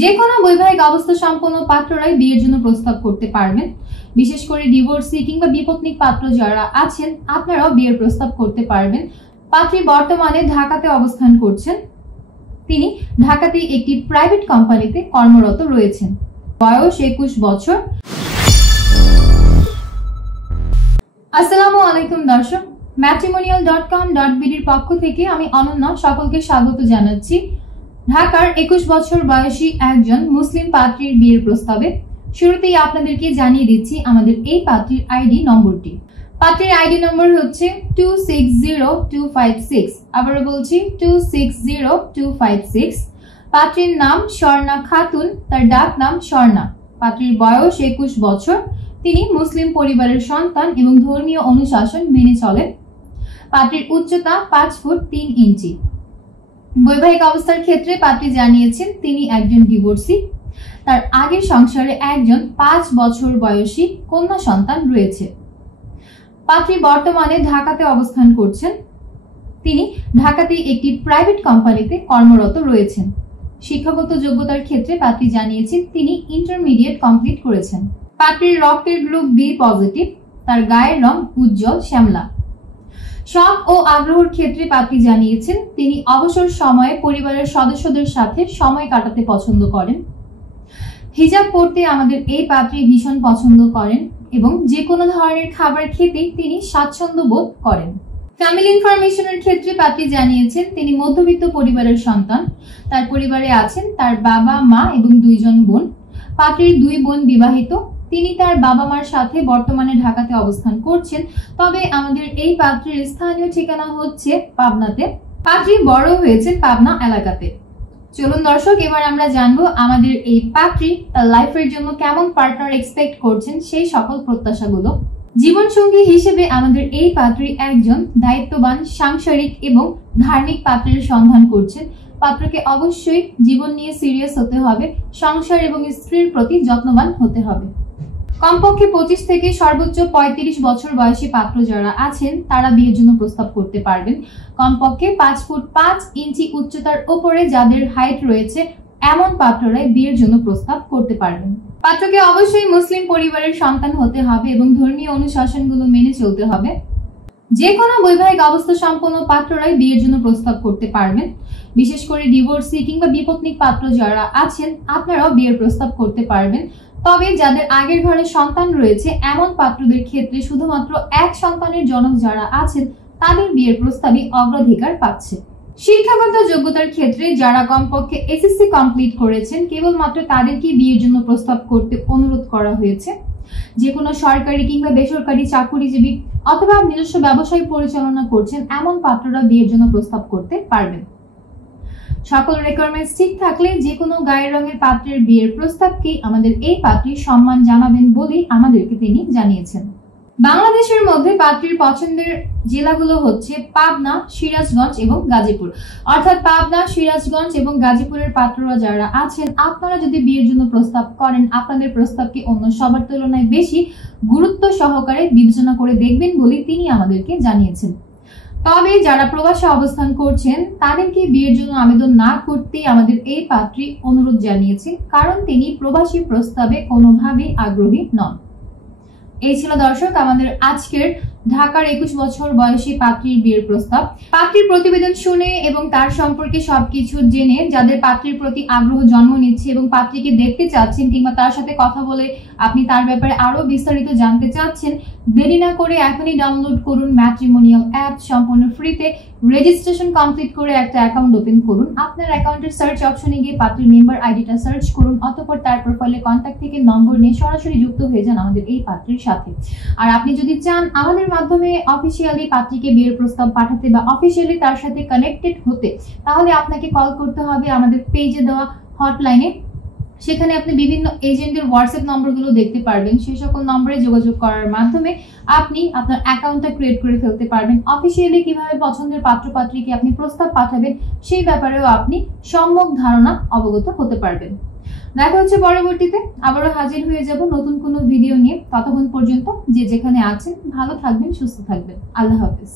যে কোনো বৈবাহিক অবস্থা সম্পন্ন পাত্ররাই বিয়ের জন্য প্রস্তাব করতে পারবেন। বিশেষ করে ডিভোর্সি কিংবা বিপত্নিক পাত্র যারা আছেন আপনারাও বিয়ের প্রস্তাব করতে পারবেন। পাত্রী বর্তমানে ঢাকাতে অবস্থান করছেন। তিনি ঢাকাতে একটি প্রাইভেট কোম্পানিতে কর্মরত রয়েছেন। বয়স 21 বছর। আসসালামু আলাইকুম দর্শক, matrimonial.com.bd এর পক্ষ থেকে আমি অনন্যা সকলকে স্বাগত জানাচ্ছি ঢাকার 21 বছর বয়সী একজন মুসলিম পাত্রীর বিয়ের প্রস্তাবে। শুরুতেই আপনাদেরকে জানিয়ে দিচ্ছি আমাদের এই পাত্রীর আইডি নম্বরটি। পাত্রীর আইডি নম্বর হচ্ছে 260256। আবারও বলছি 260256। পাত্রীর নাম স্বর্ণা খাতুন, তার ডাক নাম স্বর্ণা। পাত্রীর বয়স 21 বছর। তিনি মুসলিম পরিবারের সন্তান এবং ধর্মীয় অনুশাসন মেনে চলেন। পাত্রীর উচ্চতা 5 ফুট 3 ইঞ্চি। বৈবাহিক অবস্থার ক্ষেত্রে পাত্রী জানিয়েছেন তিনি একজন ডিভোর্সি। তার আগের সংসারে একজন 5 বছর বয়সী কন্যা সন্তান রয়েছে। পাত্রী বর্তমানে ঢাকাতে অবস্থান করছেন। তিনি ঢাকাতে একটি প্রাইভেট কোম্পানিতে কর্মরত রয়েছেন। শিক্ষাগত যোগ্যতার ক্ষেত্রে পাত্রী জানিয়েছেন তিনি ইন্টারমিডিয়েট কমপ্লিট করেছেন। পাত্রীর রক্তের গ্রুপ বি পজিটিভ। তার গায়ের রং উজ্জ্বল শ্যামলা। শখ ও আগ্রহের ক্ষেত্রে পাত্রী জানিয়েছেন তিনি অবসর সময়ে পরিবারের সদস্যদের সাথে সময় কাটাতে পছন্দ করেন। হিজাব পরতে আমাদের এই পাত্রী ভীষণ পছন্দ করেন এবং যে কোনো ধরনের খাবার খেতেই তিনি স্বাচ্ছন্দ্য বোধ করেন। ফ্যামিলি ইনফরমেশনের ক্ষেত্রে পাত্রী জানিয়েছেন তিনি মধ্যবিত্ত পরিবারের সন্তান। তার পরিবারে আছেন তার বাবা মা এবং 2 জন বোন। পাত্রীর 2 বোন বিবাহিত। তিনি তার বাবা মার সাথে বর্তমানে ঢাকাতে অবস্থান করছেন। তবে আমাদের এই পাত্রীর স্থানীয় ঠিকানা হচ্ছে পাবনাতে। পাত্রী বড় হয়েছেন পাবনা এলাকাতে। চলুন দর্শক, এবার আমরা জানবো আমাদের এই পাত্রী তার লাইফের জন্য কেমন পার্টনার এক্সপেক্ট করছেন সেই সকল প্রত্যাশাগুলো। জীবন সঙ্গী হিসেবে আমাদের এই পাত্রী একজন দায়িত্ববান, সাংসারিক এবং ধার্মিক পাত্রের সন্ধান করছেন। পাত্রকে অবশ্যই জীবন নিয়ে সিরিয়াস হতে হবে, সংসার এবং স্ত্রীর প্রতি যত্নবান হতে হবে। কমপক্ষে 25 থেকে সর্বোচ্চ 35 বছর বয়সী পাত্র যারা আছেন তারা বিয়ের জন্য প্রস্তাব করতে পারবেন। কমপক্ষে 5 ফুট 5 ইঞ্চি উচ্চতার উপরে যাদের হাইট রয়েছে এমন পাত্ররাই বিয়ের জন্য প্রস্তাব করতে পারবেন। পাত্রকে অবশ্যই মুসলিম পরিবারের সন্তান হতে হবে এবং ধর্মীয় অনুশাসনগুলো মেনে চলতে হবে। যে কোনো বৈবাহিক অবস্থা সম্পন্ন পাত্ররাই বিয়ের জন্য প্রস্তাব করতে পারবেন। বিশেষ করে ডিভোর্সি কিংবা বিপত্নিক পাত্র যারা আছেন আপনারাও বিয়ের প্রস্তাব করতে পারবেন। তবে যাদের আগের ঘরে সন্তান রয়েছে এমন পাত্রদের ক্ষেত্রে শুধুমাত্র এক সন্তানের জনক যারা আছেন তাদের বিয়ের প্রস্তাবই অগ্রাধিকার পাচ্ছে। শিক্ষাগত যোগ্যতার ক্ষেত্রে যারা কমপক্ষে এসএসসি কমপ্লিট করেছেন কেবলমাত্র তাদেরকে বিয়ের জন্য প্রস্তাব করতে অনুরোধ করা হয়েছে। যে কোনো সরকারি কিংবা বেসরকারি চাকুরিজীবী অথবা নিজস্ব ব্যবসায় পরিচালনা করছেন এমন পাত্ররা বিয়ের জন্য প্রস্তাব করতে পারবেন। সকল রিকোয়ারমেন্টস ঠিক থাকলে যে কোনো গায়ের রঙের পাত্রের বিয়ের প্রস্তাবকে আমাদের এই পাত্রী সম্মান জানাবেন বলেই আমাদেরকে তিনি জানিয়েছেন। বাংলাদেশের মধ্যে পাত্রীর পছন্দের জেলাগুলো হচ্ছে পাবনা, সিরাজগঞ্জ এবং গাজীপুর। অর্থাৎ পাবনা, সিরাজগঞ্জ এবং গাজীপুরের পাত্ররা যারা আছেন আপনারা যদি বিয়ের জন্য প্রস্তাব করেন আপনাদের প্রস্তাবকে অন্য সবার তুলনায় বেশি গুরুত্ব সহকারে বিবেচনা করে দেখবেন বলে তিনি আমাদেরকে জানিয়েছেন। তবে যারা প্রবাসে অবস্থান করছেন তাদেরকে বিয়ের জন্য আবেদন না করতেই আমাদের এই পাত্রী অনুরোধ জানিয়েছেন, কারণ তিনি প্রবাসী প্রস্তাবে কোনোভাবেই আগ্রহী নন। এই ছিল দর্শক আমাদের আজকের ঢাকার 21 বছর বয়সী পাত্রীর বিয়ের প্রস্তাব। পাত্রীর প্রতিবেদন শুনে এবং তার সম্পর্কে সবকিছু জেনে যাদের পাত্রীর প্রতি আগ্রহ জন্ম নিচ্ছে এবং পাত্রীকে দেখতে চাচ্ছেন কিংবা তার সাথে কথা বলে আপনি তার ব্যাপারে আরো বিস্তারিত জানতে চাচ্ছেন, দেরি না করে এখনই ডাউনলোড করুন ম্যাট্রিমোনিয়াল অ্যাপ। সম্পূর্ণ ফ্রিতে রেজিস্ট্রেশন কমপ্লিট করে একটা অ্যাকাউন্ট ওপেন করুন। আপনার অ্যাকাউন্টের সার্চ অপশনে গিয়ে পাত্রীর মেম্বার আইডিটা সার্চ করুন। অতঃপর তার প্রোফাইলে কন্ট্যাক্ট থেকে নম্বর নিয়ে সরাসরি যুক্ত হয়ে যান আমাদের এই পাত্রীর সাথে। আর আপনি যদি চান আমাদের মাধ্যমে অফিসিয়ালি পাত্রীকে বিয়ের প্রস্তাব পাঠাতে বা অফিসিয়ালি তার সাথে কানেক্টেড হতে, তাহলে আপনাকে কল করতে হবে আমাদের পেজে দেওয়া হটলাইনে। সেখানে আপনি বিভিন্ন এজেন্টদের হোয়াটসঅ্যাপ নম্বরগুলো দেখতে পারবেন। সেই সকল নম্বরে যোগাযোগ করার মাধ্যমে আপনি আপনার অ্যাকাউন্টটা ক্রিয়েট করে ফেলতে পারবেন। অফিসিয়ালি কিভাবে পছন্দের পাত্র পাত্রীকে আপনি প্রস্তাব পাঠাবেন সেই ব্যাপারেও আপনি সম্যক ধারণা অবগত হতে পারবেন। দেখা হচ্ছে পরবর্তীতে, আবারও হাজির হয়ে যাব নতুন কোনো ভিডিও নিয়ে। ততক্ষণ পর্যন্ত যে যেখানে আছেন ভালো থাকবেন, সুস্থ থাকবেন। আল্লাহ হাফেজ।